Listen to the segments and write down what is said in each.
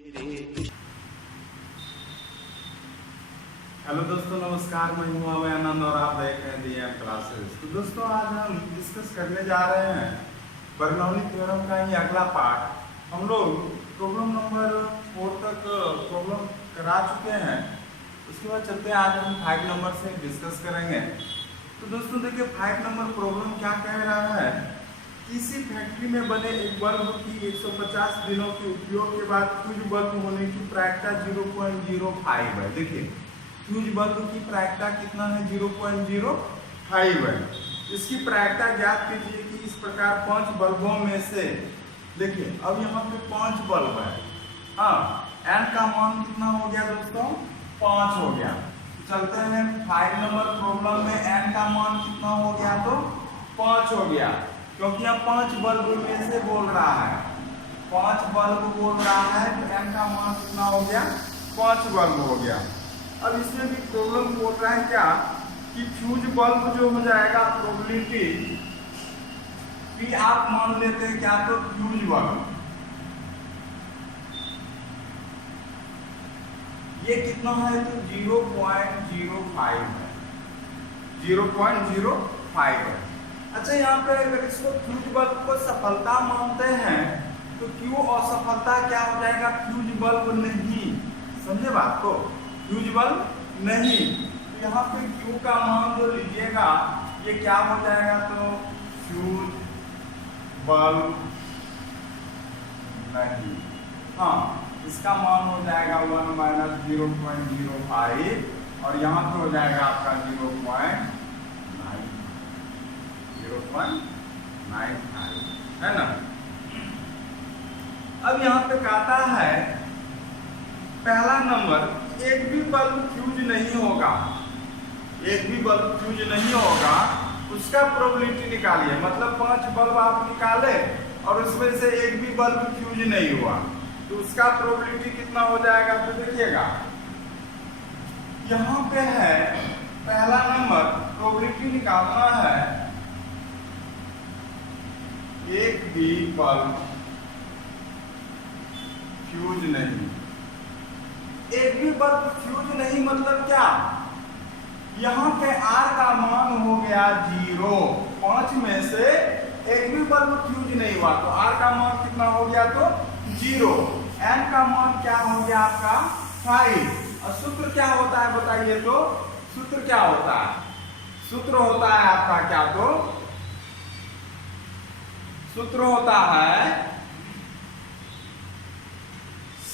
Hello दोस्तों, नमस्कार। मैं हूं अभय आनंद और आप देख रहे हैं DM क्लासेस। तो दोस्तों, आज हम डिस्कस करने जा रहे हैं बर्नौली थ्योरम का ही अगला पार्ट। हम लोग प्रॉब्लम नंबर 4 तक प्रॉब्लम करा चुके हैं। उसके बाद चलते हैं, आज हम 5 नंबर से डिस्कस करेंगे। तो दोस्तों देखिए, 5 नंबर प्रॉब्लम क्या कह रहा है। किसी फैक्ट्री में बने एक बल्ब की 150 दिनों के उपयोग के बाद फ्यूज बल्ब होने की प्रायिकता 0.05 है। देखिए, फ्यूज बल्ब की प्रायिकता कितना है, 0.05 है। इसकी प्रायिकता ज्ञात कीजिए कि इस प्रकार 5 बल्बों में से, देखिए अब यहाँ पे 5 बल्ब है। हाँ, n का मान कितना हो गया दोस्तों, 5 हो गया। चलते हैं 5 नंबर प्रॉब्लम में n का मान कितना हो गया, तो 5 हो गया, क्योंकि यहाँ 5 बल्ब में से बोल रहा है, 5 बल्ब बोल रहा है, तो n का मान कितना हो गया, 5 बल्ब हो गया। अब इसमें भी प्रॉब्लम बोल रहा है क्या कि फ्यूज बल्ब जो हो जाएगा प्रोबेबिलिटी भी आप मान लेते हैं क्या, तो फ्यूज बल्ब ये कितना है, तो 0.05 है, 0.05 है। अच्छा, यहाँ पे अगर इसको फ्यूज बल्ब को सफलता मानते हैं तो क्यों असफलता क्या हो जाएगा, फ्यूज बल्ब नहीं। समझे बात को, फ्यूज बल्ब नहीं। तो यहाँ पे Q का मान जो लीजिएगा ये क्या हो जाएगा, तो फ्यूज बल्ब नहीं। हाँ, इसका मान हो जाएगा 1 - 0.05 और यहाँ पे हो जाएगा आपका 0.95 है ना। अब यहाँ पे कहता है पहला नंबर, एक भी बल्ब फ्यूज नहीं होगा, एक भी बल्ब फ्यूज नहीं होगा, उसका प्रोबेबिलिटी निकालिए। मतलब 5 बल्ब आप निकाले और उसमें से एक भी बल्ब फ्यूज नहीं हुआ, तो उसका प्रोबेबिलिटी कितना हो जाएगा। तो देखिएगा यहाँ पे है पहला नंबर, प्रोबेबिलिटी निकालना है, एक भी बल्ब फ्यूज नहीं। एक भी बल्ब फ्यूज नहीं मतलब क्या, यहाँ पे R का मान हो गया 0, 5 में से एक भी बल्ब फ्यूज नहीं हुआ, तो R का मान कितना हो गया, तो 0। N का मान क्या हो गया आपका 5। और सूत्र क्या होता है बताइए, तो सूत्र क्या होता है, सूत्र होता है आपका क्या, तो सूत्र होता है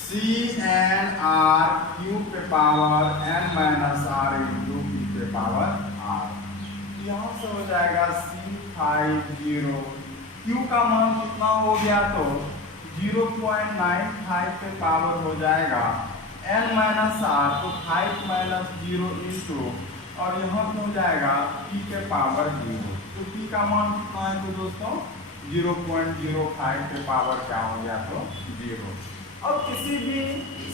CnR Q पे पावर n - R × P पे पावर R। यहाँ से हो जाएगा C50, Q का मान कितना हो गया, तो 0.95 पे पावर हो जाएगा n - R, तो 5 - 0 इंटू, और यहाँ पे हो जाएगा P के पावर 0। तो P का मान कितना है, तो दोस्तों 0.05 पे पावर क्या हो गया, तो 0। अब किसी भी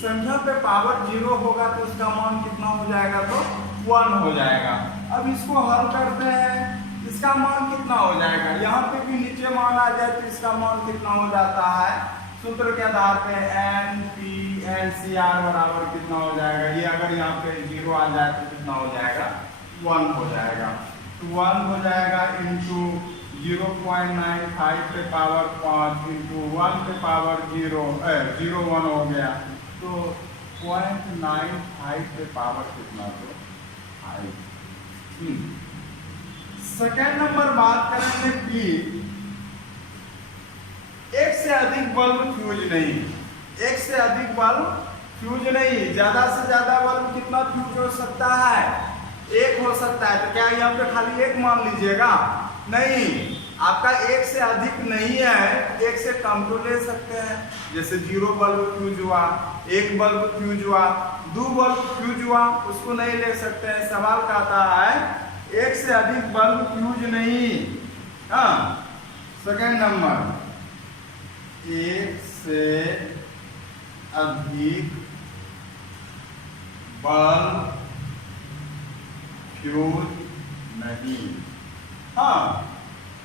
संख्या पे पावर 0 होगा तो उसका मान कितना हो जाएगा, तो 1 हो जाएगा। अब इसको हल करते हैं, इसका मान कितना हो जाएगा, यहाँ पे भी नीचे मान आ जाए तो इसका मान कितना हो जाता है, सूत्र के आधार पे NP/NCR बराबर कितना हो जाएगा, ये अगर यहाँ पे 0 आ जाए तो कितना हो जाएगा, 1 हो जाएगा। तो 1 हो जाएगा इंटू 0.95 पे पावर 5 इंटू 1 पे पावर 0 1 हो गया, तो 0.95 पे पावर कितना, तो 5। सेकेंड नंबर बात करेंगे कि एक से अधिक बल्ब फ्यूज नहीं, एक से अधिक बल्ब फ्यूज नहीं, ज्यादा से ज्यादा बल्ब कितना फ्यूज हो सकता है, एक हो सकता है। तो क्या यहाँ पे खाली एक मान लीजिएगा, नहीं, आपका एक से अधिक नहीं है, एक से कम तो ले सकते हैं। जैसे 0 बल्ब फ्यूज हुआ, 1 बल्ब फ्यूज हुआ, 2 बल्ब फ्यूज हुआ, उसको नहीं ले सकते हैं। सवाल कहता है एक से अधिक बल्ब फ्यूज नहीं। हाँ, सेकेंड नंबर, एक से अधिक बल्ब फ्यूज नहीं। हाँ,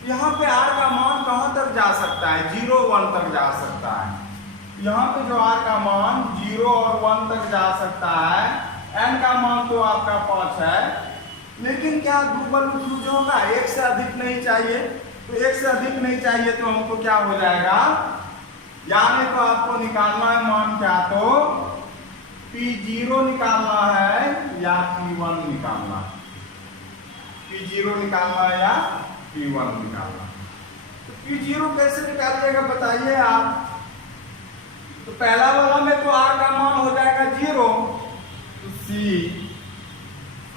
यहाँ पे R का मान कहाँ तक जा सकता है, 0, 1 तक जा सकता है। यहाँ पे जो r का मान 0 और 1 तक जा सकता है, n का मान तो आपका 5 है, लेकिन क्या दो बल्ब फ्यूज होगा? एक से अधिक नहीं चाहिए, तो एक से अधिक नहीं चाहिए तो हमको क्या हो जाएगा, यानी तो आपको निकालना है मान क्या, तो P0 निकालना है या P1 निकालना है, P0 निकालना है या P1 निकालना है। तो P0 कैसे निकालिएगा बताइए आप? तो पहला वाला में तो R का मान हो जाएगा 0, तो C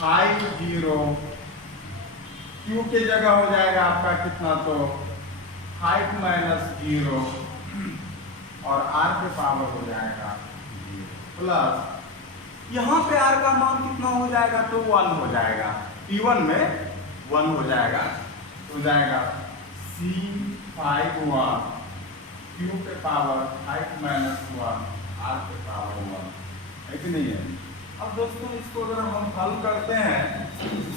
5 0, Q के जगह हो जाएगा आपका कितना, तो 5 - 0 और R के पावर हो जाएगा प्लस, यहाँ पे R का मान कितना हो जाएगा, तो 1 हो जाएगा, P1 में 1 हो जाएगा, हो जाएगा C 5 1, Q के पावर 5 - 1, R के पावर 1, है कि नहीं है? अब दोस्तों इसको अगर हम हल करते हैं,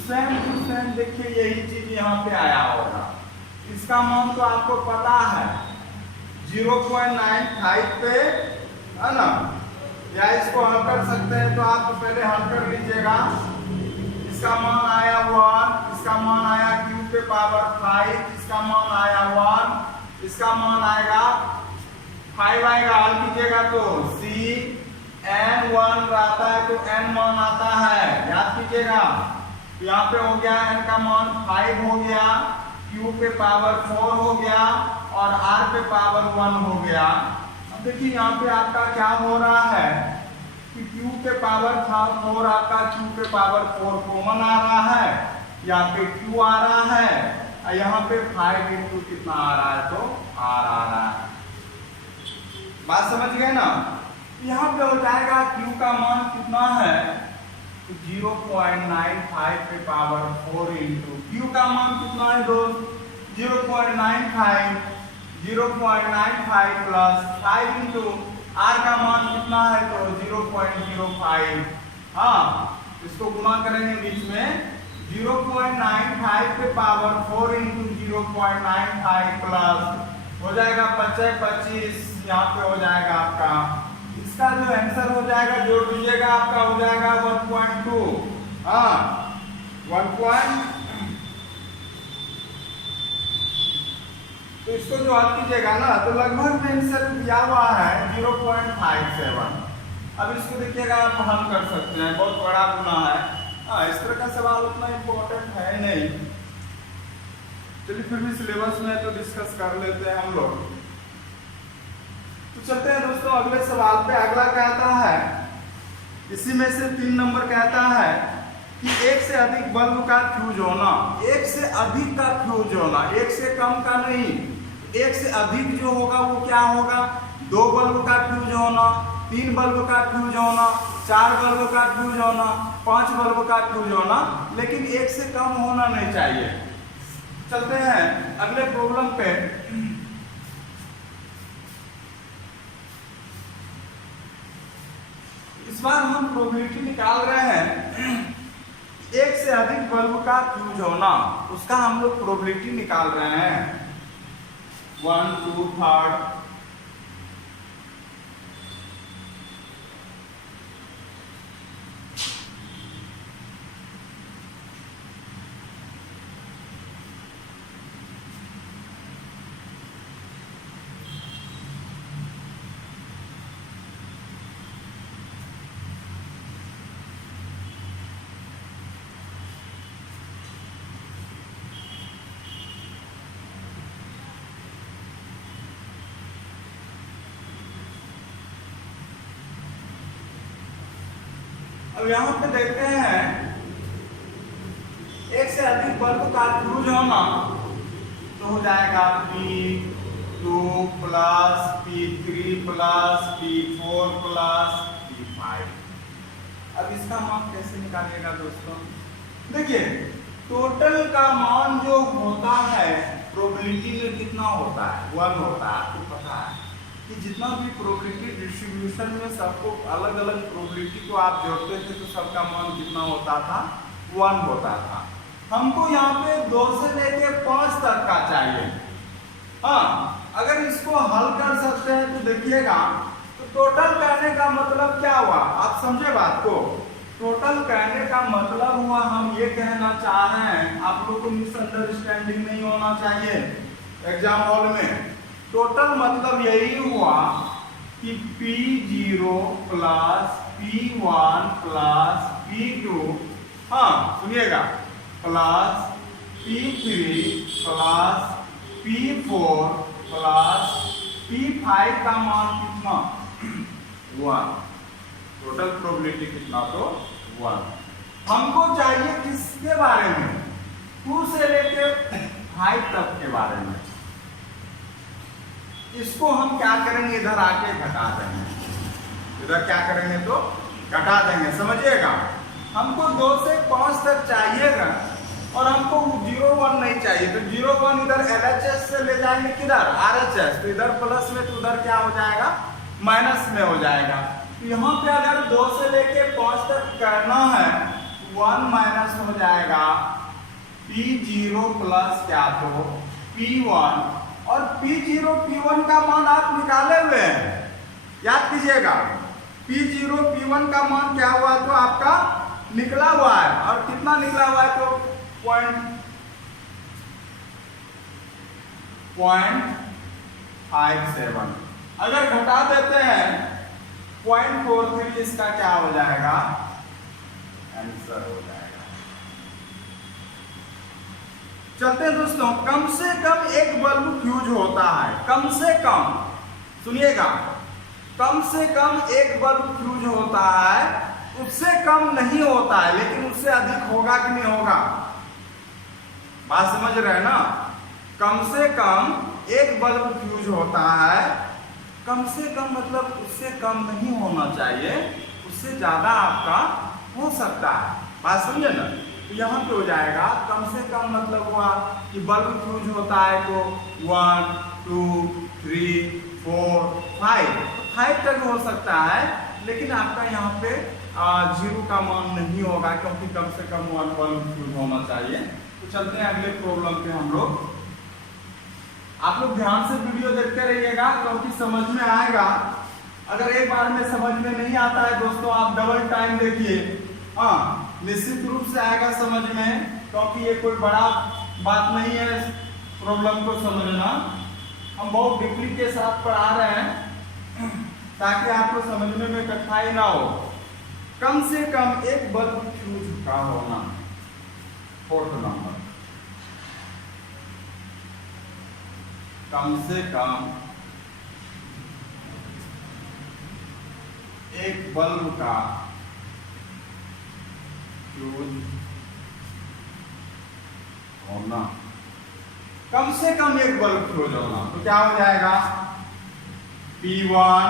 सेम टू सेम देखिए यही चीज यहाँ पे आया होगा। इसका मान तो आपको पता है 0.95 पे, है ना? या इसको हल कर सकते हैं, तो आप पहले हल कर लीजिएगा। इसका मान आया 1, इसका मान आया Q के पावर 5, इसका मान आया 1, इसका मान आएगा 5 आएगा, हल कीजिएगा तो C n1 आता है, तो n मान आता है, याद कीजिएगा। तो यहाँ पे हो गया n का मान 5 हो गया, Q पे पावर 4 हो गया और R पे पावर 1 हो गया। अब देखिए यहाँ पे आपका क्या हो रहा है कि Q पे पावर 4 आपका Q पे पावर 4 कॉमन आ रहा है, यहाँ पे Q आ रहा है और यहाँ पे 5 इंटू कितना आ रहा है, तो R आ रहा है। बात समझ गए ना? यहाँ पे हो जाएगा Q का मान कितना है, तो 0.95 पे पावर 4 इंटू Q का मान कितना है दोस्त, 0.95 प्लस 5 इंटू R का मान कितना है, तो 0.05। हाँ, इसको गुणा करेंगे बीच में, 0.95 पे पावर 4 इंटू 0.95 प्लस हो जाएगा 25, यहाँ पे हो जाएगा आपका, इसका जो आंसर हो जाएगा जोड़ दीजिएगा, आपका हो जाएगा 1.2। हाँ 1. तो इसको जो हल कीजिएगा ना, तो लगभग आंसर दिया हुआ है 0.57। अब इसको देखिएगा आप हल कर सकते हैं, बहुत बड़ा गुना है। हाँ, इस तरह का सवाल उतना इम्पोर्टेंट है नहीं, चलिए फिर भी सिलेबस में तो डिस्कस कर लेते हैं हम लोग। तो चलते हैं दोस्तों अगले सवाल पे। अगला कहता है, इसी में से 3 नंबर कहता है कि एक से अधिक बल्ब का फ्यूज होना, एक से अधिक का फ्यूज होना, एक से कम का नहीं, एक से अधिक जो होगा वो क्या होगा, 2 बल्ब का फ्यूज होना, 3 बल्ब का फ्यूज होना, 4 बल्ब का फ्यूज होना, 5 बल्ब का फ्यूज होना, लेकिन एक से कम होना नहीं चाहिए। चलते हैं अगले प्रॉब्लम पे। इस बार हम प्रोबेबिलिटी निकाल रहे हैं, एक से अधिक बल्ब का फ्यूज होना, उसका हम लोग प्रोबेबिलिटी निकाल रहे हैं। 1 2 3 अब यहाँ पे देखते हैं, एक से अधिक बल्ब का फ्यूज होना, तो हो जाएगा P2 plus P3 plus P4 plus P5। अब इसका मान कैसे निकालिएगा दोस्तों? देखिए टोटल का मान जो होता है प्रोबेबिलिटी में कितना होता है, 1 होता है। आपको पता है कि जितना भी प्रोबेबिलिटी डिस्ट्रीब्यूशन में सबको अलग अलग प्रोबेबिलिटी को आप जोड़ते थे तो सबका मान कितना होता था, 1 होता था। हमको यहाँ पे 2 से लेके 5 तक का चाहिए। हाँ, अगर इसको हल कर सकते हैं तो देखिएगा टोटल कहने का मतलब क्या हुआ, आप समझे बात को। टोटल कहने का मतलब हुआ, हम ये कहना चाह रहे हैं, आप लोगों को मिसअंडरस्टैंडिंग नहीं होना चाहिए एग्जाम हॉल में। टोटल मतलब यही हुआ कि P0 plus P1 plus P2, हाँ सुनिएगा, plus P3 plus P4 plus P5 का मान कितना 1। टोटल प्रोबेबिलिटी कितना तो 1। हमको चाहिए किसके बारे में, 2 से लेके 5 तक के बारे में। इसको हम क्या करेंगे, इधर आके घटा देंगे, इधर क्या करेंगे तो घटा देंगे, समझिएगा। हमको 2 से 5 तक चाहिएगा और हमको 0 1 नहीं चाहिए, तो 0 1 इधर LHS से ले जाएंगे किधर RHS, तो इधर प्लस में तो उधर क्या हो जाएगा माइनस में हो जाएगा। तो यहाँ पे अगर 2 से लेके 5 तक करना है, 1 माइनस हो जाएगा P0 प्लस क्या तो P1, और P0 P1 का मान आप निकाले हुए हैं, याद कीजिएगा। P0 P1 का मान क्या हुआ तो आपका निकला हुआ है, और कितना निकला हुआ है तो 0.57। अगर घटा देते हैं 0.43, इसका क्या हो जाएगा आंसर हो जाएगा। चलते हैं दोस्तों, कम से कम एक बल्ब फ्यूज होता है, कम से कम, सुनिएगा, कम से कम एक बल्ब फ्यूज होता है, उससे कम नहीं होता है, लेकिन उससे अधिक होगा कि नहीं होगा, बात समझ रहे हैं ना। कम से कम एक बल्ब फ्यूज होता है, कम से कम मतलब उससे कम नहीं होना चाहिए, उससे ज्यादा आपका हो सकता है, बात समझे ना। तो यहाँ पे हो जाएगा कम से कम मतलब हुआ कि बल्ब फ्यूज होता है तो 1 2 3 4 5 तक हो सकता है, लेकिन आपका यहाँ पे 0 का मान नहीं होगा, क्योंकि कम से कम 1 बल्ब फ्यूज होना चाहिए। तो चलते हैं अगले प्रॉब्लम पे हम लोग। आप लोग ध्यान से वीडियो देखते रहिएगा, क्योंकि समझ में आएगा। अगर एक बार में समझ में नहीं आता है दोस्तों, आप डबल टाइम देखिए, हाँ निश्चित रूप से आएगा समझ में, क्योंकि ये कोई बड़ा बात नहीं है प्रॉब्लम को समझना। हम बहुत डीपली के साथ पढ़ा रहे हैं ताकि आपको समझने में कठिनाई ना हो। कम से कम एक बल्ब फ्यूज का होना, 4th नंबर, कम से कम एक बल्ब का फ्यूज होना, कम से कम एक बल्ब फ्यूज होना, तो क्या हो जाएगा P1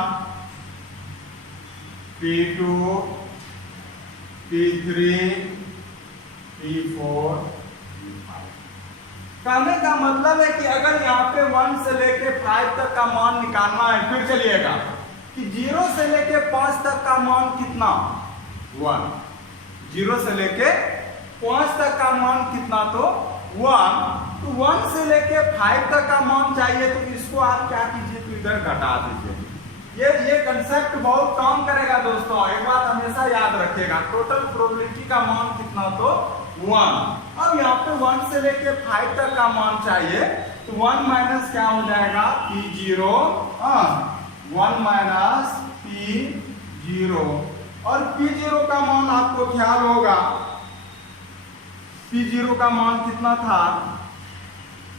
P2 P3 P4 P5। कहने का मतलब है कि अगर यहाँ पे 1 से लेके 5 तक का मान निकालना है, फिर चलिएगा कि 0 से लेके 5 तक का मान कितना 1, 0 से लेके 5 तक का मान कितना तो 1, तो 1 से लेके 5 तक का मान चाहिए, तो इसको आप क्या कीजिए तो इधर घटा दीजिए। ये कंसेप्ट बहुत काम करेगा दोस्तों, एक बात हमेशा याद रखिएगा, टोटल प्रोबेबिलिटी का मान कितना तो 1। अब यहाँ पे 1 से लेके 5 तक का मान चाहिए, तो 1 माइनस क्या हो जाएगा P0, 1 माइनस P0, और P0 का मान आपको ख्याल होगा, P0 का मान कितना था,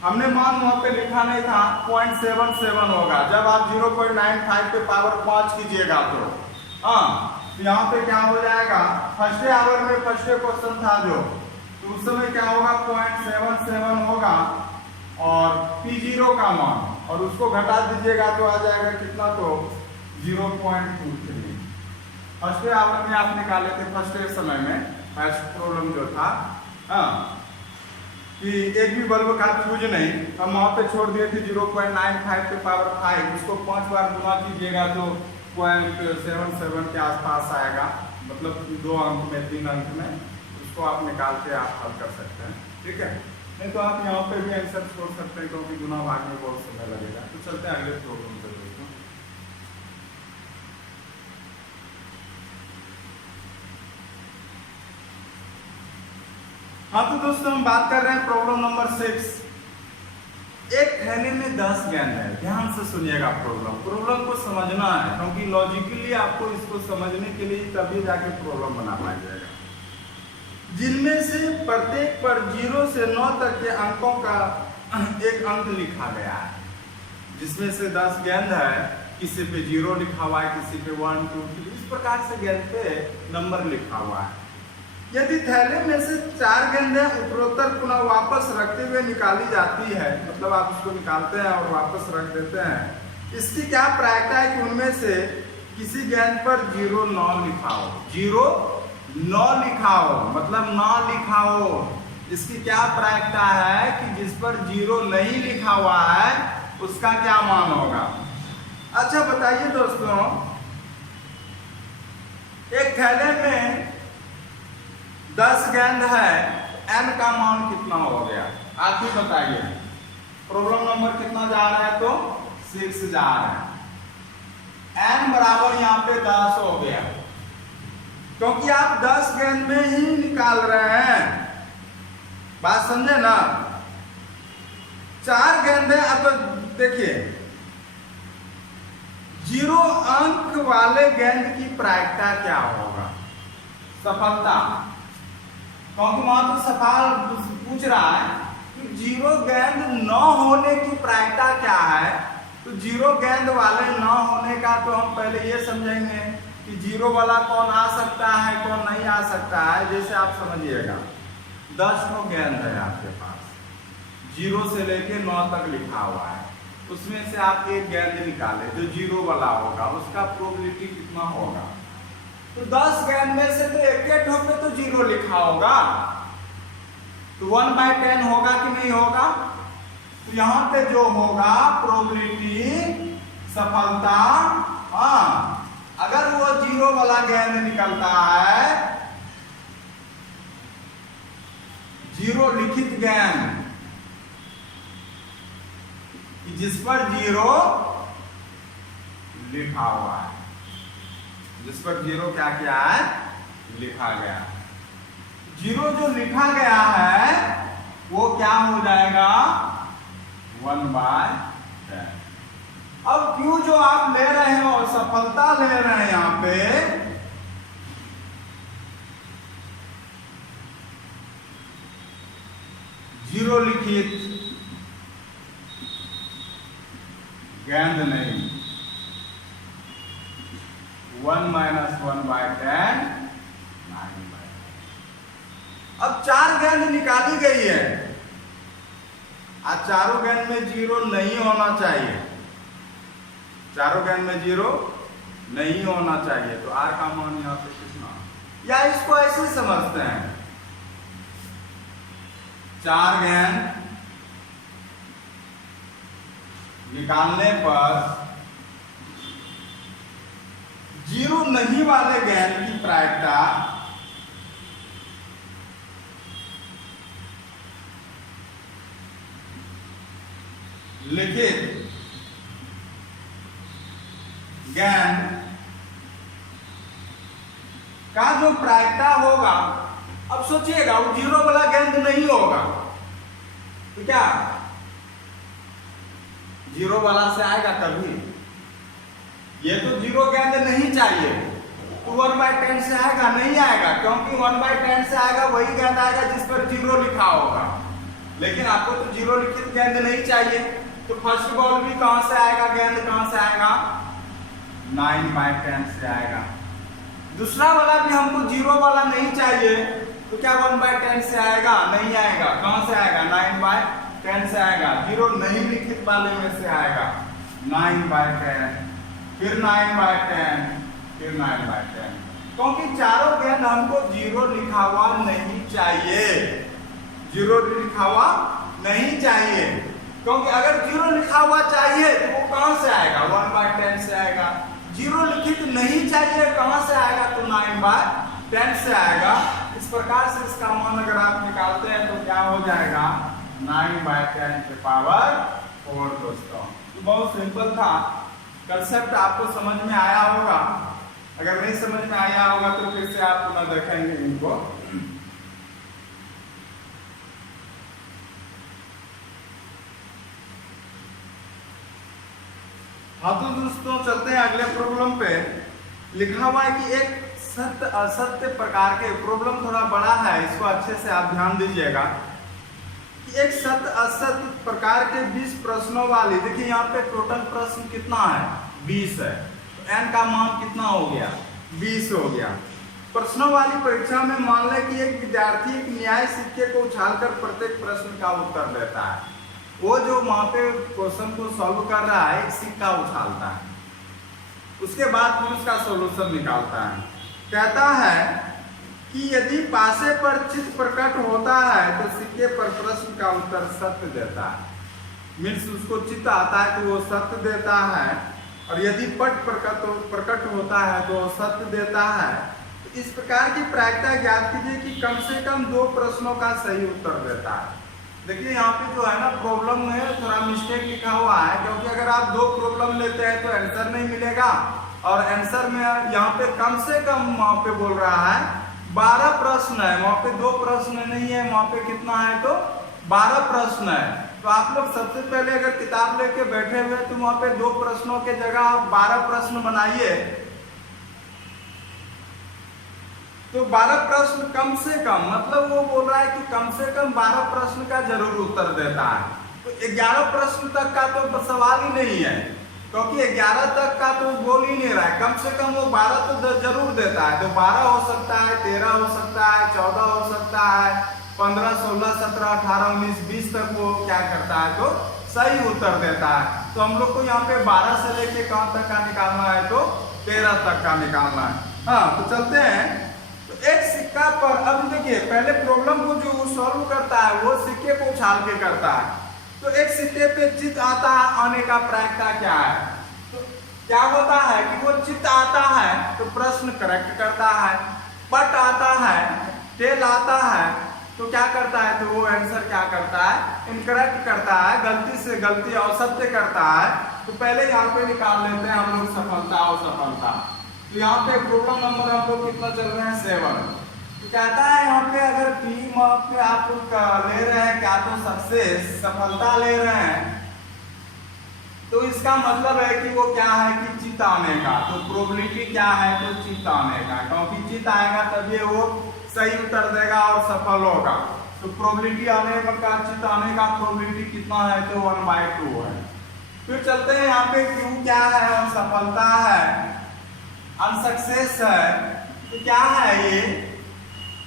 हमने मान वहां पे लिखा नहीं था, 0.77 होगा। जब आप 0.95 पे पावर 5 कीजिएगा तो यहाँ पे क्या हो जाएगा, फर्स्ट आवर में फर्स्ट क्वेश्चन था जो, तो उस समय क्या होगा 0.77 होगा, और P0 का मान, और उसको घटा दीजिएगा तो आ जाएगा कितना तो 0.23। फर्स्ट आवर में आप निकाले थे, फर्स्ट समय में फर्स्ट प्रॉब्लम जो था कि एक भी बल्ब का फ्यूज नहीं, हम वहां पे छोड़ दिए थे 0.95 पे पावर 5, उसको 5 बार गुना कीजिएगा तो 0.77 के आसपास आएगा, मतलब 2 अंक में 3 अंक में, उसको आप निकाल के आप हल कर सकते हैं, ठीक है। नहीं तो आप यहाँ पे भी आंसर छोड़ सकते हैं, क्योंकि गुना भाग में बहुत समय लगेगा। तो चलते हैं अगले प्रॉब्लम पे दोस्तों। हाँ तो दोस्तों हम बात कर रहे हैं प्रॉब्लम नंबर 6। एक थैले में 10 गेंद है। ध्यान से सुनिएगा, प्रॉब्लम को समझना है, क्योंकि लॉजिकली आपको इसको समझने के लिए तभी जाके प्रॉब्लम बना पाइएगा। जिनमें से प्रत्येक पर 0 से 9 तक के अंकों का एक अंक लिखा गया है। जिसमें से 10 गेंद है, किसी पे 0 लिखा हुआ है, किसी पे 1 2 3, इस प्रकार से गेंद पे नंबर लिखा हुआ है। यदि थैले में से 4 गेंदें उत्तरोत्तर पुनः वापस रखते हुए निकाली जाती है, मतलब आप उसको निकालते हैं और वापस रख देते हैं, इसकी क्या प्रायिकता है कि उनमें से किसी गेंद पर 0 9 लिखा हो। 0 9 लिखा हो, मतलब 9 लिखा हो। इसकी क्या प्रायिकता है कि जिस पर 0 नहीं लिखा हुआ है उसका क्या मान होगा। अच्छा बताइए दोस्तों, एक थैले में 10 गेंद है, n का मान कितना हो गया आप ही बताइए। प्रॉब्लम नंबर कितना जा रहा है तो 6 जा रहा है। n बराबर यहाँ पे 10 हो गया, क्योंकि आप 10 गेंद में ही निकाल रहे हैं। बात समझे ना। 4 गेंदें, अब देखिए 0 अंक वाले गेंद की प्रायिकता क्या होगा, सफलता। क्योंकि वहां तो सवाल पूछ रहा है कि 0 गेंद न होने की प्रायिकता क्या है। तो 0 गेंद वाले न होने का तो हम पहले ये समझेंगे कि 0 वाला कौन आ सकता है, कौन नहीं आ सकता है। जैसे आप समझिएगा 10 को गेंद है आपके पास, 0 से लेके 9 तक लिखा हुआ है, उसमें से आप एक गेंद निकाले जो 0 वाला होगा, उसका प्रोबेबिलिटी कितना होगा। तो 10 गेंद में से तो एक ठोक तो 0 लिखा होगा, तो 1/10 होगा कि नहीं होगा। तो यहां पे जो होगा प्रोबेबिलिटी, सफलता, हाँ, अगर वो 0 वाला गेंद निकलता है, 0 लिखित गेंद जिस पर 0 लिखा हुआ है, जिस पर 0 क्या क्या है लिखा गया। 0 जो लिखा गया है वो क्या हो जाएगा 1/10। अब क्यों जो आप ले रहे हैं और सफलता ले रहे हैं यहां पे, जीरो लिखित गेंद नहीं, 1 - 1/10 9/10। अब 4 गेंद निकाली गई है, आज चारों गेंद में 0 नहीं होना चाहिए, चारों गेंद में 0 नहीं होना चाहिए। तो R का मान यहाँ पे कितना, या इसको ऐसे समझते हैं 4 गेंद निकालने पर 0 नहीं वाले गेंद की प्रायिकता लिखित गेंद का जो प्रायिकता होगा। अब सोचिएगा वो 0 वाला गेंद नहीं होगा तो क्या 0 वाला से आएगा कभी, ये तो 0 गेंद नहीं चाहिए तो 1/10 से आएगा, नहीं आएगा, क्योंकि 1/10 से आएगा वही गेंद आएगा जिस पर 0 लिखा होगा। लेकिन आपको तो 0 लिखित गेंद नहीं चाहिए, तो फर्स्ट बॉल भी कहां से आएगा, गेंद कहां से आएगा 9/10 से आएगा। दूसरा वाला भी हमको 0 वाला नहीं चाहिए तो क्या 1/10 से आएगा, नहीं आएगा, कहां से आएगा 9/10 से आएगा। 0 नहीं लिखित वाले में से आएगा 9/10, फिर 9/10, फिर 9/10, क्योंकि चारों गेंद हमको 0 लिखा हुआ नहीं चाहिए, 0 लिखा हुआ नहीं चाहिए, क्योंकि अगर 0 लिखा हुआ चाहिए तो वो कहां से आएगा 1/10 से आएगा। 0 लिखित नहीं चाहिए, कहां से आएगा तो 9/10 से आएगा। इस प्रकार से इसका मान अगर आप निकालते हैं तो क्या हो जाएगा 9/10 के पावर 4। दोस्तों तो बहुत सिंपल था, कंसेप्ट आपको समझ में आया होगा। अगर नहीं समझ में आया होगा तो फिर से आप पुनः देखेंगे इनको। हाँ तो दोस्तों चलते हैं अगले प्रॉब्लम पे। लिखा हुआ है कि एक सत्य असत्य प्रकार के, प्रॉब्लम थोड़ा बड़ा है, इसको अच्छे से आप ध्यान दीजिएगा कि एक सत्य असत्य प्रकार के 20 प्रश्नों वाली, देखिए यहाँ पे टोटल प्रश्न कितना है, 20 है। तो n का मान कितना हो गया, 20 हो गया। प्रश्नों वाली परीक्षा में मान लें कि एक विद्यार्थी एक न्याय सिक्के को उछालकर प्रत्येक प्रश्न का उत्तर देता है। वो जो वहां पे क्वेश्चन को सॉल्व कर रहा है, एक सिक्का उछालता है, उसके बाद फिर उसका सॉल्यूशन निकालता है। कहता है कि यदि पासे पर चित्त प्रकट होता है तो सिक्के पर प्रश्न का उत्तर सत्य देता है। मीन्स उसको चित्त आता है तो वो सत्य देता है, और यदि पट प्रकट होता है तो वो सत्य देता है। तो इस प्रकार की प्रायिकता ज्ञात कीजिए कि कम से कम 2 प्रश्नों का सही उत्तर देता है। देखिए यहाँ पे जो है ना, प्रॉब्लम में थोड़ा मिस्टेक लिखा हुआ है, क्योंकि अगर आप 2 प्रॉब्लम लेते हैं तो आंसर नहीं मिलेगा, और आंसर में यहाँ पे कम से कम वहां पे बोल रहा है 12 प्रश्न है, वहां पे 2 प्रश्न नहीं है, वहां पे कितना है तो 12 प्रश्न है। तो आप लोग सबसे पहले अगर किताब लेके बैठे हुए तो वहां पे 2 प्रश्नों के जगह आप 12 प्रश्न बनाइए, तो 12 प्रश्न कम से कम, मतलब वो बोल रहा है कि कम से कम 12 प्रश्न का जरूर उत्तर देता है। तो 11 प्रश्न तक का तो सवाल ही नहीं है, क्योंकि 11 तक का तो बोल ही नहीं रहा है। कम से कम वो 12 तो जरूर देता है। तो 12 हो सकता है, 13 हो सकता है, 14 हो सकता है, 15, 16, 17, 18, 19, 20 तक वो क्या करता है तो सही उत्तर देता है। तो हम लोग को यहाँ पे 12 से लेके कहाँ तक का निकालना है तो 13 तक का निकालना है। हाँ तो चलते हैं। तो एक सिक्का पर, अब देखिए पहले प्रॉब्लम को जो सॉल्व करता है वो सिक्के को उछाल के करता है। तो एक सिक्के पे चित्त आता है, आने का प्रायिकता क्या है, तो क्या होता है कि वो चित्त आता है तो प्रश्न करेक्ट करता है, पट आता है, टेल आता है तो क्या करता है तो वो आंसर क्या करता है, इनकरेक्ट करता है, गलती से गलती असत्य करता है। तो पहले यहाँ पे निकाल लेते हैं हम लोग सफलता और असफलता। तो यहाँ पे प्रॉब्लम नंबर हम लोग कितना चल रहे हैं 7। तो कहता है यहाँ पे अगर पी पे आप ले रहे हैं क्या तो सक्सेस, सफलता ले रहे हैं, तो इसका मतलब है कि वो क्या है कि चित्त आने का। तो प्रोबेबिलिटी क्या है तो चित्त आने का, क्योंकि चित्त आएगा तभी वो सही उत्तर देगा और सफल होगा। तो प्रोबेबिलिटी आने का, चित्त आने का प्रोबेबिलिटी कितना है तो 1/2 है। फिर चलते हैं यहाँ पे क्यू क्या है और सफलता है, अनसक्सेस है। तो क्या है ये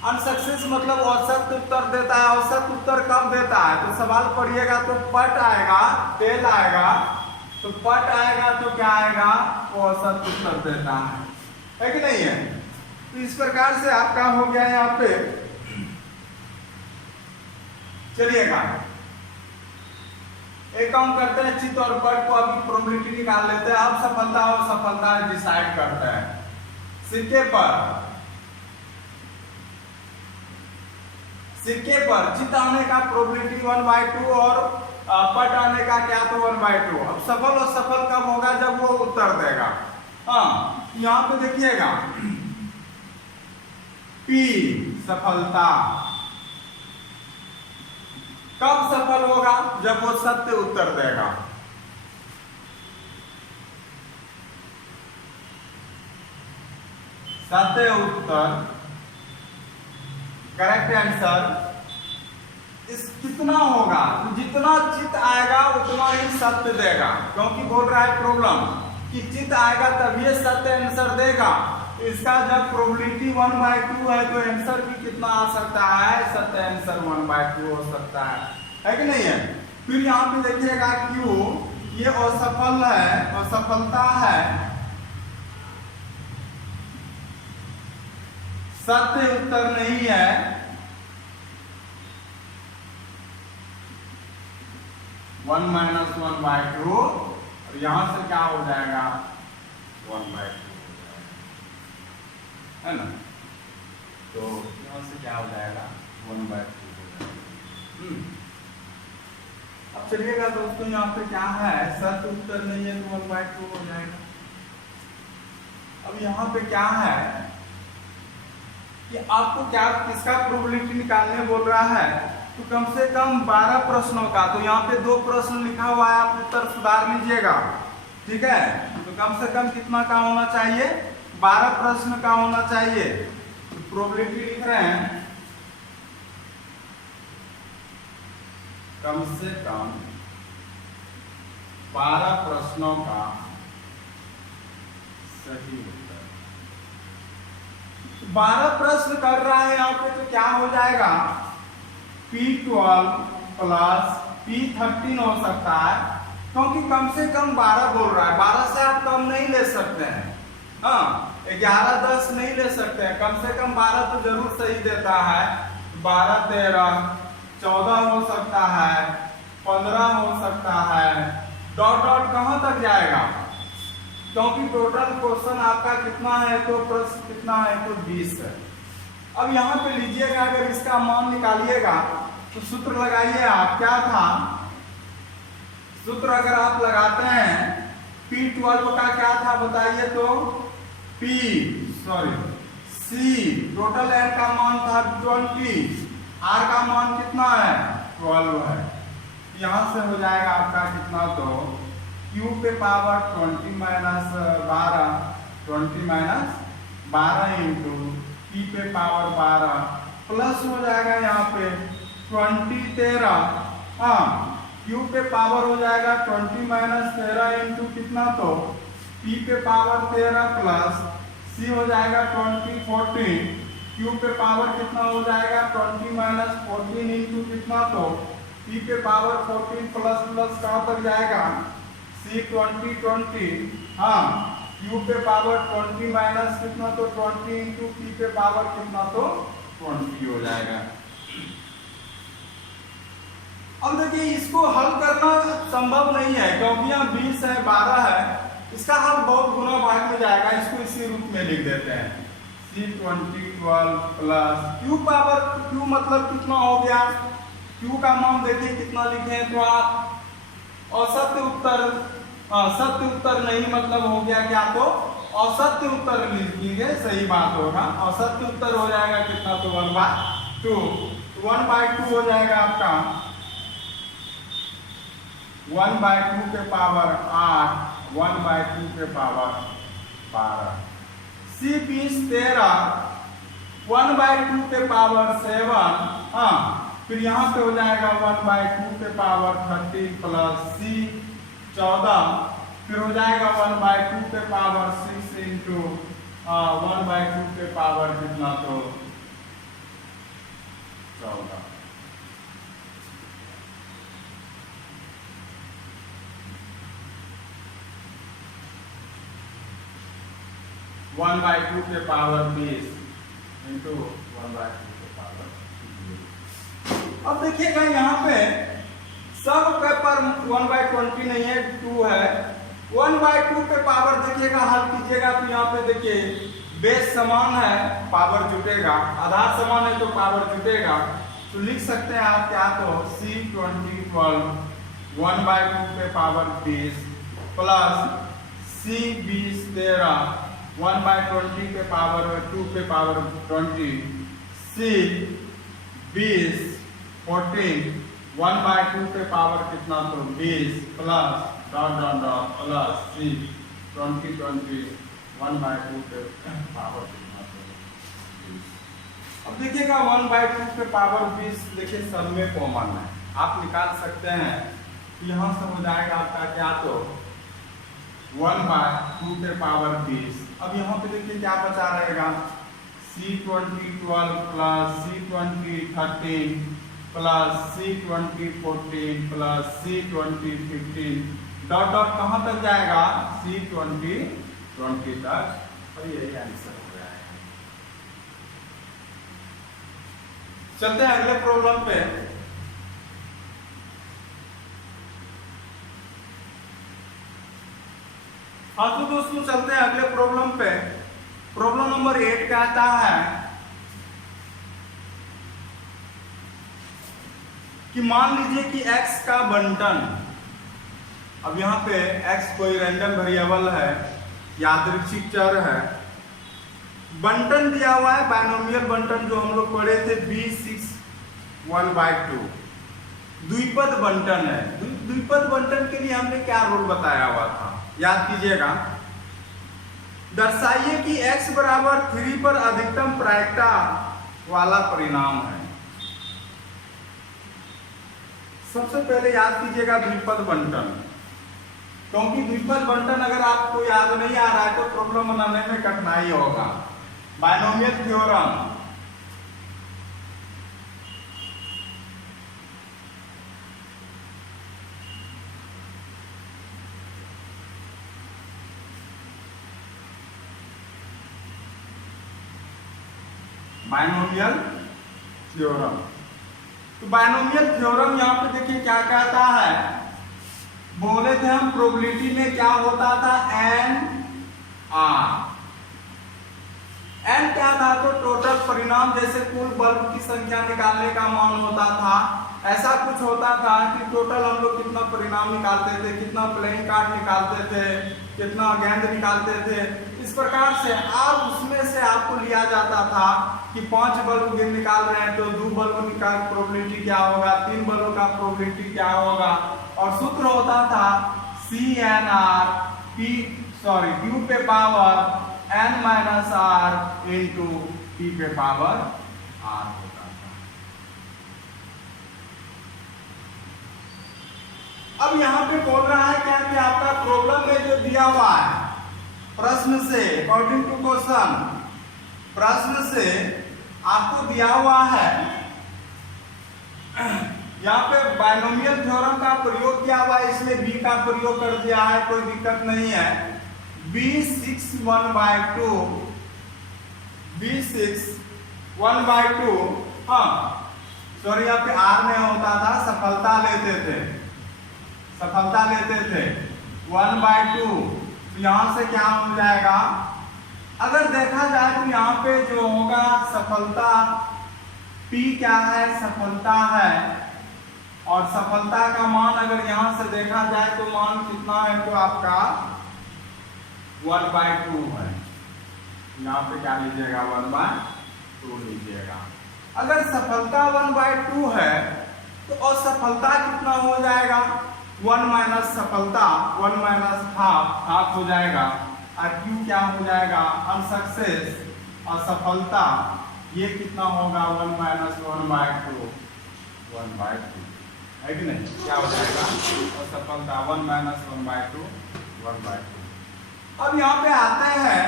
अनसक्सेस, मतलब औसत उत्तर देता है। औसत उत्तर कब देता है तो सवाल पढ़िएगा तो पट आएगा, टेल आएगा, तो पट आएगा तो क्या आएगा वो औसत उत्तर देता है कि नहीं है। तो इस प्रकार से आपका हो गया यहाँ पे। चलिएगा एक काम करते हैं, चित्त और पट को अभी प्रोबेबिलिटी निकाल लेते हैं। अब सफलता और सफलता डिसाइड करते हैं। सिक्के पर चित्त आने का प्रोबेबिलिटी 1/2 और पट आने का क्या तो 1/2। अब सफल और सफल कब होगा जब वो उत्तर देगा। हाँ यहाँ पे देखिएगा पी सफलता कब सफल होगा जब वो सत्य उत्तर देगा। सत्य उत्तर, करेक्ट आंसर इस कितना होगा तो जितना चित्त आएगा उतना ही सत्य देगा, क्योंकि बोल रहा है प्रॉब्लम कि चित्त आएगा तभी सत्य आंसर देगा। तो इसका जब प्रोबेबिलिटी 1/2 है तो आंसर भी कितना आ सकता है, सत्य आंसर 1/2 हो सकता है कि नहीं है। फिर यहाँ पे देखिएगा क्यों ये असफल है, असफलता है, सत्य उत्तर नहीं है, वन माइनस 1/2 और यहां से क्या हो जाएगा 1/2 है ना। तो यहां से क्या हो जाएगा 1/2 हो जाएगा। अब चलिएगा दोस्तों यहाँ पे क्या है, सत्य उत्तर नहीं है तो 1/2 हो जाएगा। अब यहाँ पे क्या है कि आपको क्या किसका प्रोबेबिलिटी निकालने बोल रहा है, तो कम से कम 12 प्रश्नों का। तो यहाँ पे 2 प्रश्न लिखा हुआ है, आप उत्तर सुधार लीजिएगा। ठीक है, तो कम से कम कितना का होना चाहिए, 12 प्रश्न का होना चाहिए। तो प्रोबेबिलिटी लिख रहे हैं कम से कम 12 प्रश्नों का सही उत्तर। 12 प्रश्न कर रहा है यहाँ पे, तो क्या हो जाएगा, P12 प्लस P13 हो सकता है, क्योंकि कम से कम 12 बोल रहा है, 12 से आप कम नहीं ले सकते हैं। हाँ, 11 10 नहीं ले सकते हैं, कम से कम 12 तो जरूर सही देता है। 12 13 14 हो सकता है, 15 हो सकता है, डॉट डॉट कहां तक जाएगा, क्योंकि टोटल क्वेश्चन आपका कितना है, तो प्रश्न कितना है, तो 20 है। अब यहाँ पे लीजिएगा, अगर इसका मान निकालिएगा तो सूत्र लगाइए आप, क्या था सूत्र, अगर आप लगाते हैं P12 का क्या था बताइए, तो C टोटल n का मान था 20, R का मान कितना है, 12 है। यहां से हो जाएगा आपका कितना, तो Q पे पावर 20 माइनस 12 इंटू P पे पावर 12 प्लस हो जाएगा यहाँ पे 20 13, हाँ Q पे पावर हो जाएगा 20 माइनस 13 इंटू कितना, तो P पे पावर 13 प्लस C हो जाएगा 20 14, Q पे पावर कितना हो जाएगा 20 माइनस 14 इंटू कितना, तो P पे पावर 14 प्लस प्लस कहाँ तक जाएगा, C 20 20, हाँ Q पे पावर 20 माइनस कितना, तो 20 इंटू P पे पावर कितना, तो 20 हो जाएगा। अब देखिए, इसको हल करना संभव नहीं है, क्योंकि यहाँ 20 है 12 है, इसका हल बहुत गुना भाग में जाएगा, इसको इसी रूप में लिख देते हैं, C 20 12 plus Q power, Q मतलब कितना हो गया, Q का मान देखिए कितना लिखे हैं, तो आप असत्य उत्तर, सत्य उत्तर नहीं मतलब हो गया क्या, तो असत्य उत्तर लिखेंगे, सही बात होगा, असत्य उत्तर हो जाएगा कितना, तो 1/2, 1/2 हो जाएगा आपका 1/2 के पावर 8, 1/2 के पावर 12, C 20 13, 1/2 के पावर 7, हाँ फिर यहाँ पे हो जाएगा 1/2 के पावर 30 प्लस C 14, फिर हो जाएगा 1/2 के पावर 6 इंटू 1/2 के पावर कितना, तो 14। वन बाई टू के पावर 20 इंटू 1/2 के पावर 20। अब देखिएगा यहाँ पे सब के पर 1/20 नहीं है, 2 है, 1/2 के पावर देखिएगा, हल कीजिएगा तो यहाँ पे देखिए बेस समान है, पावर जुटेगा, आधार समान है तो पावर जुटेगा, तो लिख सकते हैं आप क्या, तो C 20 12 1/2 के पावर 20 प्लस C 20 13 1/20 के पावर 2 के पावर 20, C 20 14 1/2 के पावर कितना, तो 20 plus dot dot dot plus C 20 20 1/2 के पावर कितना, तो 20। अब देखिएगा 1/2 के पावर 20, देखिए सब में कॉमन है, आप निकाल सकते हैं, यहाँ से हो जाएगा आपका क्या, तो 1/2 के पावर 20। अब यहाँ पे देखिए क्या बचा रहेगा, C 20 12 plus C 20 13 plus C 20 14 plus C 20 15, dot dot कहाँ तक जाएगा, C 20 20 तक, और यही आंसर हो जाएगा। चलते हैं अगले प्रॉब्लम पे। हाँ तो दोस्तों चलते हैं अगले प्रॉब्लम पे। प्रॉब्लम नंबर 8 क्या आता है कि मान लीजिए कि x का बंटन, अब यहाँ पे x कोई रैंडम वेरिएबल है, यादृच्छिक चर है, बंटन दिया हुआ है बाइनोमियल बंटन जो हम लोग पढ़े थे B6 1/2, द्विपद बंटन है। द्विपद बंटन के लिए हमने क्या रूल बताया हुआ था, याद कीजिएगा, दर्शाइए कि x बराबर 3 पर अधिकतम प्रायिकता वाला परिणाम है। सबसे पहले याद कीजिएगा द्विपद बंटन, क्योंकि द्विपद बंटन अगर आपको याद नहीं आ रहा है तो प्रॉब्लम बनाने में कठिनाई होगा। Binomial theorem, binomial theorem. तो बायनोमियल थ्योरम यहाँ पे देखिए क्या कहता है, बोले थे हम प्रोबेबिलिटी में क्या होता था, एन आर। एन क्या था, तो टोटल परिणाम, जैसे कुल बल्ब की संख्या निकालने का मान होता था, ऐसा कुछ होता था कि टोटल हम लोग कितना परिणाम निकालते थे, कितना प्लेइंग कार्ड निकालते थे, कितना गेंद निकालते थे, इस प्रकार से। अब उसमें से आपको लिया जाता था कि 5 बल्ब निकाल रहे हैं तो 2 बल्ब का प्रोबेबिलिटी क्या होगा, 3 बल्ब का प्रोबेबिलिटी क्या होगा, और सूत्र होता था क्यू पे power n minus R into P पे पावर आर होता था। अब यहाँ पे बोल रहा है क्या कि आपका प्रॉब्लम में जो दिया हुआ है प्रश्न से, अकॉर्डिंग टू क्वेश्चन, प्रश्न से आपको दिया हुआ है, यहाँ पे बायनोमियल थ्योरम का प्रयोग किया हुआ है, इसलिए b का प्रयोग कर दिया है, कोई दिक्कत नहीं है। b6 1/2, b6 1/2, हाँ सॉरी यहाँ पे r में होता था, सफलता लेते थे 1/2, तो यहाँ से क्या हो जाएगा, अगर देखा जाए तो यहाँ पे जो होगा सफलता p क्या है, सफलता है, और सफलता का मान अगर यहाँ से देखा जाए तो मान कितना है, तो आपका 1/2 है। यहाँ पे क्या लीजिएगा, 1/2 लीजिएगा। अगर सफलता 1/2 है तो असफलता कितना हो जाएगा, 1 माइनस सफलता, 1 माइनस हाफ हो जाएगा, और क्यू क्या हो जाएगा, अनसक्सेस, असफलता, ये कितना होगा, 1 माइनस 1/2, 1/2 है कि नहीं, क्या हो जाएगा, असफलता 1 माइनस 1/2, 1/2। अब यहाँ पे आते हैं,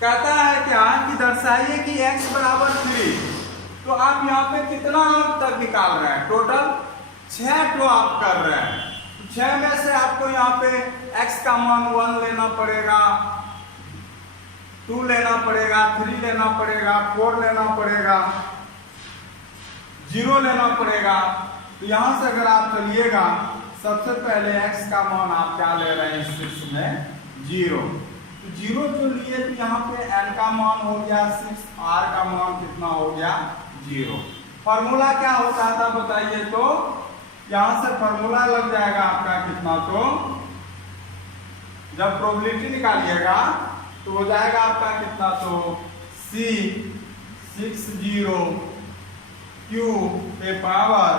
कहता है क्या कि दर्शाइए कि x बराबर 3, तो आप यहाँ पे कितना अंक तक निकाल रहे हैं, टोटल 6 तो आप कर रहे हैं, 6 में से आपको यहाँ पे x का मान 1 लेना पड़ेगा, 2 लेना पड़ेगा, 3 लेना पड़ेगा, 4 लेना पड़ेगा, 0 लेना पड़ेगा। तो यहाँ से अगर आप चलिएगा, सबसे पहले x का मान आप क्या ले रहे हैं, 6 में 0, तो 0 जो लिए तो यहाँ पे n का मान हो गया 6, r का मान कितना हो गया, 0। फॉर्मूला क्या होता था बताइए, तो यहाँ से फॉर्मूला लग जाएगा आपका कितना, तो जब प्रोबेबिलिटी निकालिएगा तो हो जाएगा आपका कितना, तो C60 Q पे पावर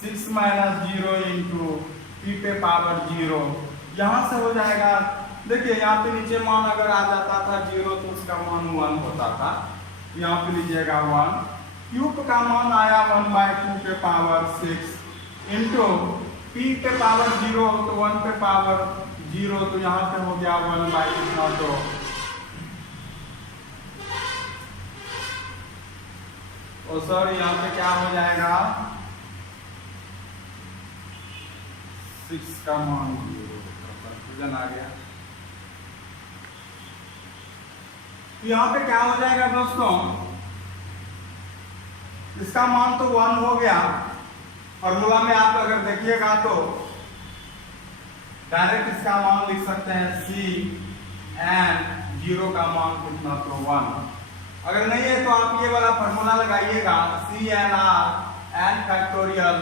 6 माइनस 0 इंटू P पे पावर 0, यहाँ से हो जाएगा। देखिए यहाँ पे नीचे मान अगर आ जाता था 0 तो उसका मान 1 होता था, यहाँ पे लीजिएगा 1, क्यूब का मान आया 1/2 पे पावर 6 इंटू P पे पावर 0 तो 1 पे पावर 0, तो यहाँ पे हो गया 1/2, और सर यहाँ पे क्या हो जाएगा, 6 का मान 0, कंफ्यूजन आ गया। तो यहाँ पे क्या हो जाएगा दोस्तों, इसका मान तो 1 हो गया, फॉर्मूला में आप अगर देखिएगा तो डायरेक्ट इसका मान लिख सकते हैं C एंड 0 का मान कितना, तो 1। अगर नहीं है तो आप ये वाला फॉर्मूला लगाइएगा, C N R n factorial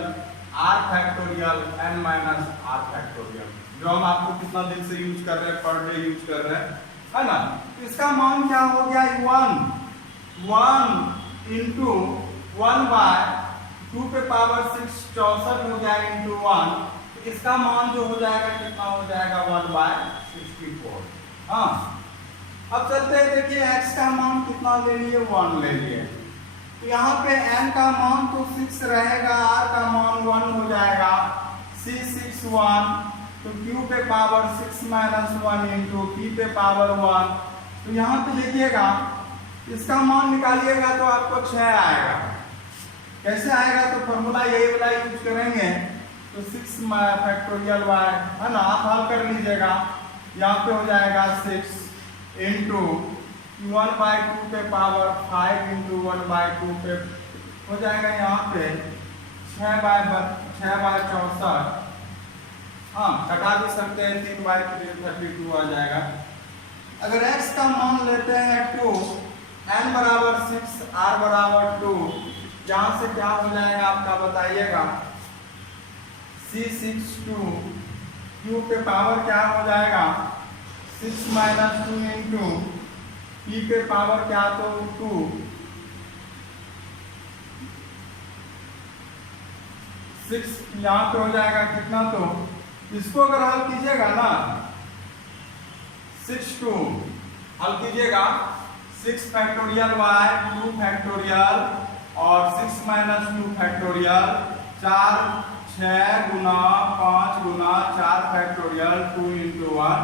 r factorial n minus r factorial, जो हम आपको कितना दिन से यूज कर रहे हैं, पर डे यूज कर रहे हैं, है ना। तो इसका मान क्या हो गया, 1 इंटू 1/2 पे पावर 6 64 हो गया इंटू 1, इसका मान जो हो जाएगा कितना हो जाएगा 1/64। हाँ, अब चलते हैं, देखिए x का मान कितना ले लिए 1 ले लिए, तो यहाँ पे n का मान तो 6 रहेगा, r का मान 1 हो जाएगा, C61 तो q पे पावर 6 - 1 इंटू p पे पावर 1। तो यहाँ पे देखिएगा इसका मान निकालिएगा तो आपको 6 आएगा। कैसे आएगा, तो फॉर्मूला यही वाला यूज करेंगे, तो 6 फैक्टोरियल y है ना, आप हल कर लीजिएगा। यहाँ पे हो जाएगा 6 इंटू 1/2 पे पावर 5 इंटू 1/2 पे हो जाएगा यहाँ पे 6/64। हाँ, कटा भी सकते हैं, 3/3 32 आ जाएगा। अगर x का मान लेते हैं 2, n बराबर 6, r बराबर 2, यहाँ से क्या हो जाएगा आपका बताइएगा, C62 q पे पावर क्या हो जाएगा 6 - 2 इंटू p पे पावर क्या तो 2, 6 यहाँ पे हो जाएगा कितना, तो इसको अगर हल कीजिएगा ना 6 हल कीजिएगा, 6 फैक्टोरियल y 2 फैक्टोरियल और 6 - 2 फैक्टोरियल 4 6 गुना 5 गुना 4 फैक्टोरियल 2 इंटू 1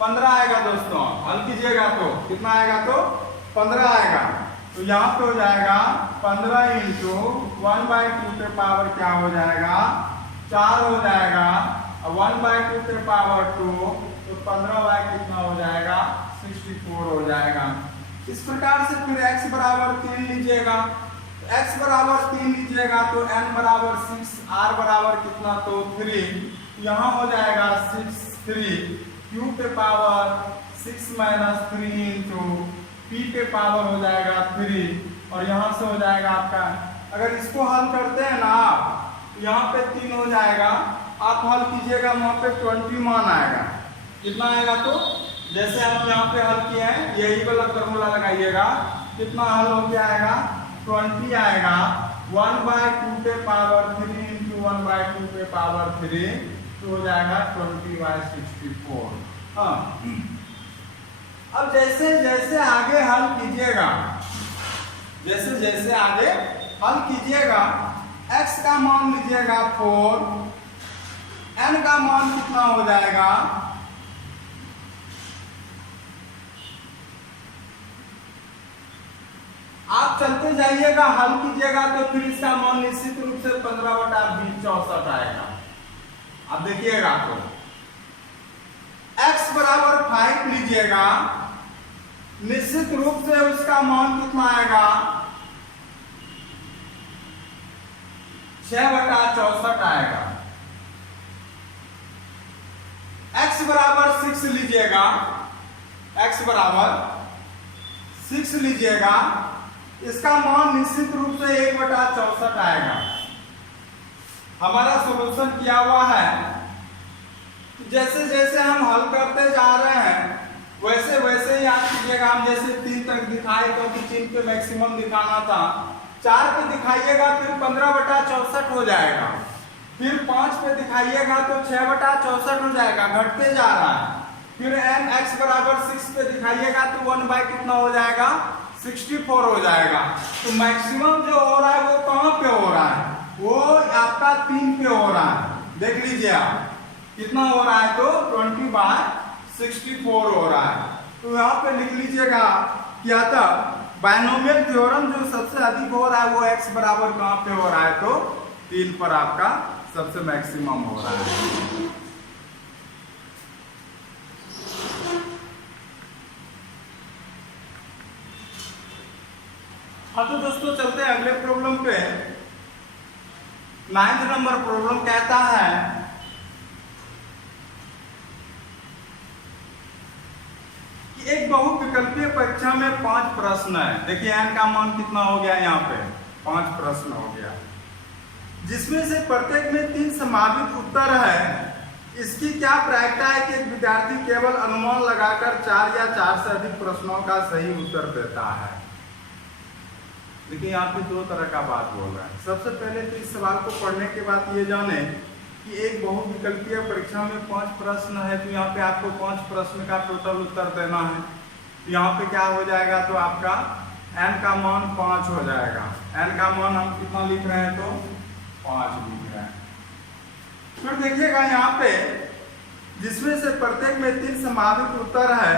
15 आएगा दोस्तों। हल कीजिएगा तो कितना आएगा, तो 15 आएगा। तो यहाँ पे हो जाएगा 15 इंटू 1/2 पे पावर क्या हो जाएगा 4 हो जाएगा, और 1/2 पे पावर 2 तो 15 कितना हो जाएगा 64 हो जाएगा। इस प्रकार से फिर x बराबर 3 लीजिएगा, x बराबर 3 लीजिएगा तो n बराबर 6, r बराबर कितना तो 3, यहाँ हो जाएगा 6 3 q पे पावर 6 - 3 इंटू p पे पावर हो जाएगा 3, और यहाँ से हो जाएगा आपका, अगर इसको हल करते हैं ना आप, यहाँ पे 3 हो जाएगा, आप हल कीजिएगा वहाँ पे 20 मान आएगा। कितना आएगा, तो जैसे हम यहाँ पे हल किए हैं यही वाला फॉर्मूला लगाइएगा, कितना हल हो गया आएगा 20 आएगा, 1/2 पे पावर 3 इंटू 1/2 पे पावर 3 तो हो जाएगा 20/64। हाँ, अब जैसे जैसे आगे हल कीजिएगा, जैसे जैसे आगे हल कीजिएगा, x का मान लीजिएगा 4, n का मान कितना हो जाएगा, आप चलते जाइएगा हल कीजिएगा तो फिर इसका मान निश्चित रूप से 15/20 64 आएगा। अब देखिएगा तो x बराबर 5 लीजिएगा, निश्चित रूप से उसका मान कितना आएगा 6/64 आएगा। x बराबर 6 लीजिएगा, x बराबर 6 लीजिएगा, इसका मान निश्चित रूप से 1/64 आएगा। हमारा सॉल्यूशन किया हुआ है, जैसे जैसे हम हल करते जा रहे हैं वैसे वैसे ही याद कीजिएगा। हम जैसे 3 तक दिखाए तो 3 पे मैक्सिमम दिखाना था, 4 पे दिखाइएगा फिर 15/64 हो जाएगा, फिर 5 पे दिखाइएगा तो 6/64 हो जाएगा, घटते जा रहा है। फिर n x बराबर 6 पे दिखाइएगा तो 1 कितना हो जाएगा 64 हो जाएगा। तो मैक्सिमम जो हो रहा है वो कहाँ पे हो रहा है, वो आपका 3 पे हो रहा है। देख लीजिए आप कितना हो रहा है, तो 20/64 हो रहा है। तो यहाँ पे लिख लीजिएगा क्या था, बायनोमियल थ्योरम जो सबसे अधिक हो रहा है वो x बराबर कहाँ पे हो रहा है, तो 3 पर आपका सबसे मैक्सिमम हो रहा है। हाँ, तो दोस्तों चलते हैं अगले प्रॉब्लम पे। 9th नंबर प्रॉब्लम कहता है कि एक बहुविकल्पीय परीक्षा में 5 प्रश्न है। देखिए n का मान कितना हो गया, यहाँ पे 5 प्रश्न हो गया, जिसमें से प्रत्येक में 3 संभावित उत्तर है। इसकी क्या प्रायिकता है कि एक विद्यार्थी केवल अनुमान लगाकर 4 या 4 से अधिक प्रश्नों का सही उत्तर देता है। देखिए यहाँ पे 2 तरह का बात बोल रहा है। सबसे पहले तो इस सवाल को पढ़ने के बाद ये जाने कि एक बहुविकल्पीय परीक्षा में 5 प्रश्न है, तो यहाँ पे आपको 5 प्रश्न का टोटल उत्तर देना है। तो यहाँ पे क्या हो जाएगा, तो आपका n का मान 5 हो जाएगा। n का मान हम कितना लिख रहे हैं, तो 5 लिख रहे हैं। फिर देखिएगा यहाँ पे जिसमें से प्रत्येक में 3 संभावित उत्तर है,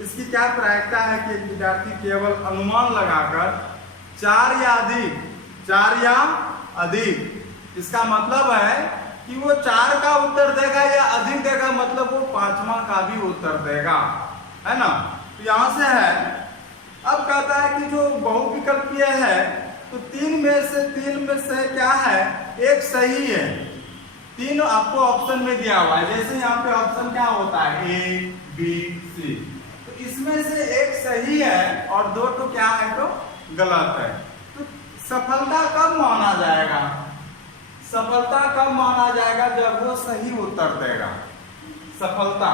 इसकी क्या प्रायिकता है कि एक विद्यार्थी केवल अनुमान लगाकर 4 या अधिक, इसका मतलब है कि वो 4 का उत्तर देगा या अधिक देगा, मतलब वो 5वां का भी उत्तर देगा, है ना। तो यहां से है, अब कहता है कि जो बहुविकल्पीय है तो 3 में से क्या है, एक सही है। 3 आपको ऑप्शन में दिया हुआ है, जैसे यहाँ पे ऑप्शन क्या होता है, A, B, C, तो इसमें से एक सही है और 2 तो क्या है, तो गलत है। तो सफलता कब माना जाएगा, सफलता कब माना जाएगा, जब वो सही उत्तर देगा। सफलता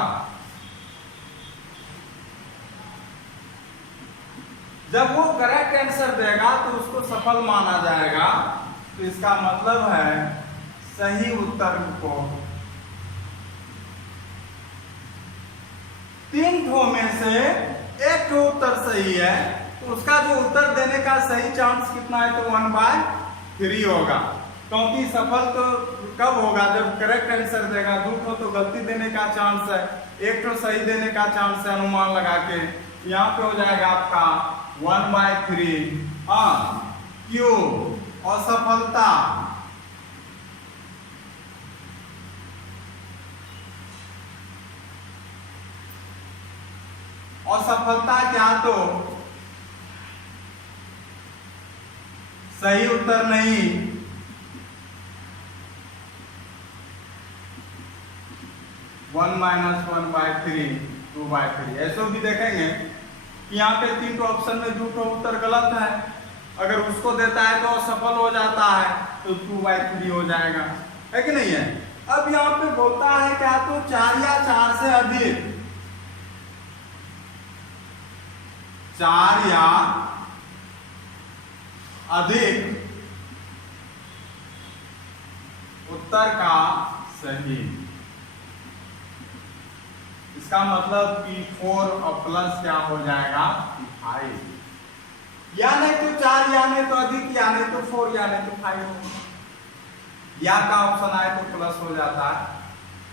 जब वो करेक्ट आंसर देगा तो उसको सफल माना जाएगा। तो इसका मतलब है सही उत्तर को 3 ठो में से एक ठो उत्तर सही है, तो उसका जो उत्तर देने का सही चांस कितना है, तो 1/3 होगा। क्योंकि सफल तो कब होगा, जब करेक्ट आंसर देगा। 2 ठो तो गलती देने का चांस है, 1 ठो सही देने का चांस है अनुमान लगा के। यहाँ पे हो जाएगा आपका 1/3। क्यों, असफलता क्या, तो सही उत्तर नहीं, वन माइनस 1/3, 2/3। ऐसे भी देखेंगे कि यहाँ पे 3 तो ऑप्शन में 2 तो उत्तर गलत है, अगर उसको देता है तो असफल हो जाता है, तो 2/3 हो जाएगा, है कि नहीं है। अब यहाँ पे बोलता है क्या, तो 4 या 4 से अधिक, 4 या अधिक उत्तर का सही। इसका मतलब कि 4 और प्लस क्या हो जाएगा, 5, या नहीं तो 4 या नहीं तो अधिक, या नहीं तो 4 या नहीं तो 5, या का ऑप्शन आए तो प्लस हो जाता है।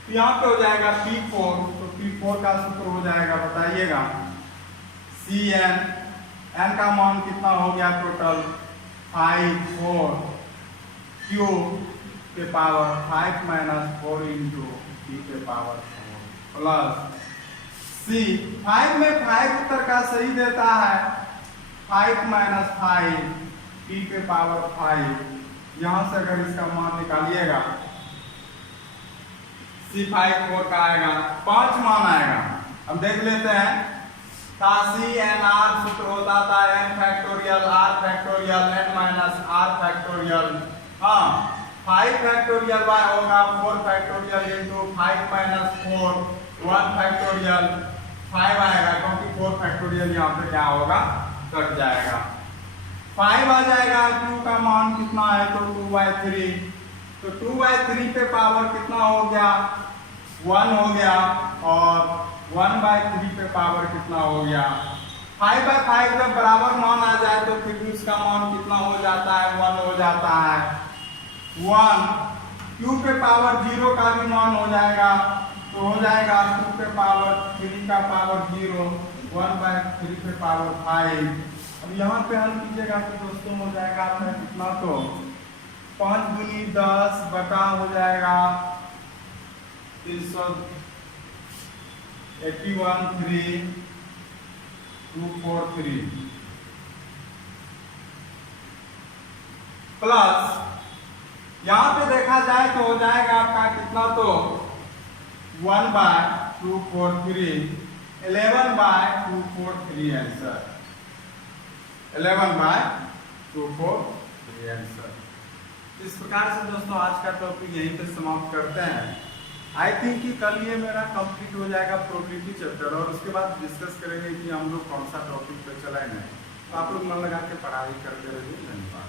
तो यहाँ पे हो जाएगा P4, तो P4 का सूत्र हो जाएगा, बताइएगा, CN, n का मान कितना हो गया टोटल 5, 4, Q के पावर 5 माइनस 4 इंटू P के पावर 4 प्लस C। 5 में 5 उत्तर का सही देता है, 5 माइनस 5 P के पावर 5। यहां से अगर इसका मान निकालिएगा, C5 4 का आएगा, 5 मान आएगा। अब देख लेते हैं, CNR सूत्र होता था n factorial r factorial n minus r factorial. 5 factorial y होगा 4 फैक्टोरियल इंटू 5 माइनस 4 1 फैक्टोरियल 5 आएगा, क्योंकि 4 फैक्टोरियल यहाँ पे क्या होगा, कट जाएगा। 5 आ जाएगा, q का मान कितना है, तो 2/3, तो 2/3 पे पावर कितना हो गया, 1 हो गया, और 1/3 पे पावर कितना हो गया, 5/5 जब बराबर मान आ जाए तो फिर भी उसका मान कितना हो जाता है, 1 हो जाता है। 1 q पे पावर 0 का भी मान हो जाएगा, तो हो जाएगा 2 पे पावर 3 का पावर 0, 1/3 पे पावर 5। अब यहाँ पे हल कीजिएगा तो दोस्तों हो जाएगा आपका कितना, तो 5 दूनी 10 बटा हो जाएगा 381 243 प्लस यहाँ पे देखा जाए तो हो जाएगा आपका कितना, तो 1/243 11/243 आंसर, 11/243 आंसर। इस प्रकार से दोस्तों आज का टॉपिक यहीं पे समाप्त करते हैं। आई थिंक कि कल ये मेरा कंप्लीट हो जाएगा प्रोबेबिलिटी चैप्टर, और उसके बाद डिस्कस करेंगे कि हम लोग कौन सा टॉपिक पे चलाएंगे। तो आप लोग मन लगा के पढ़ाई करते रहिए। धन्यवाद।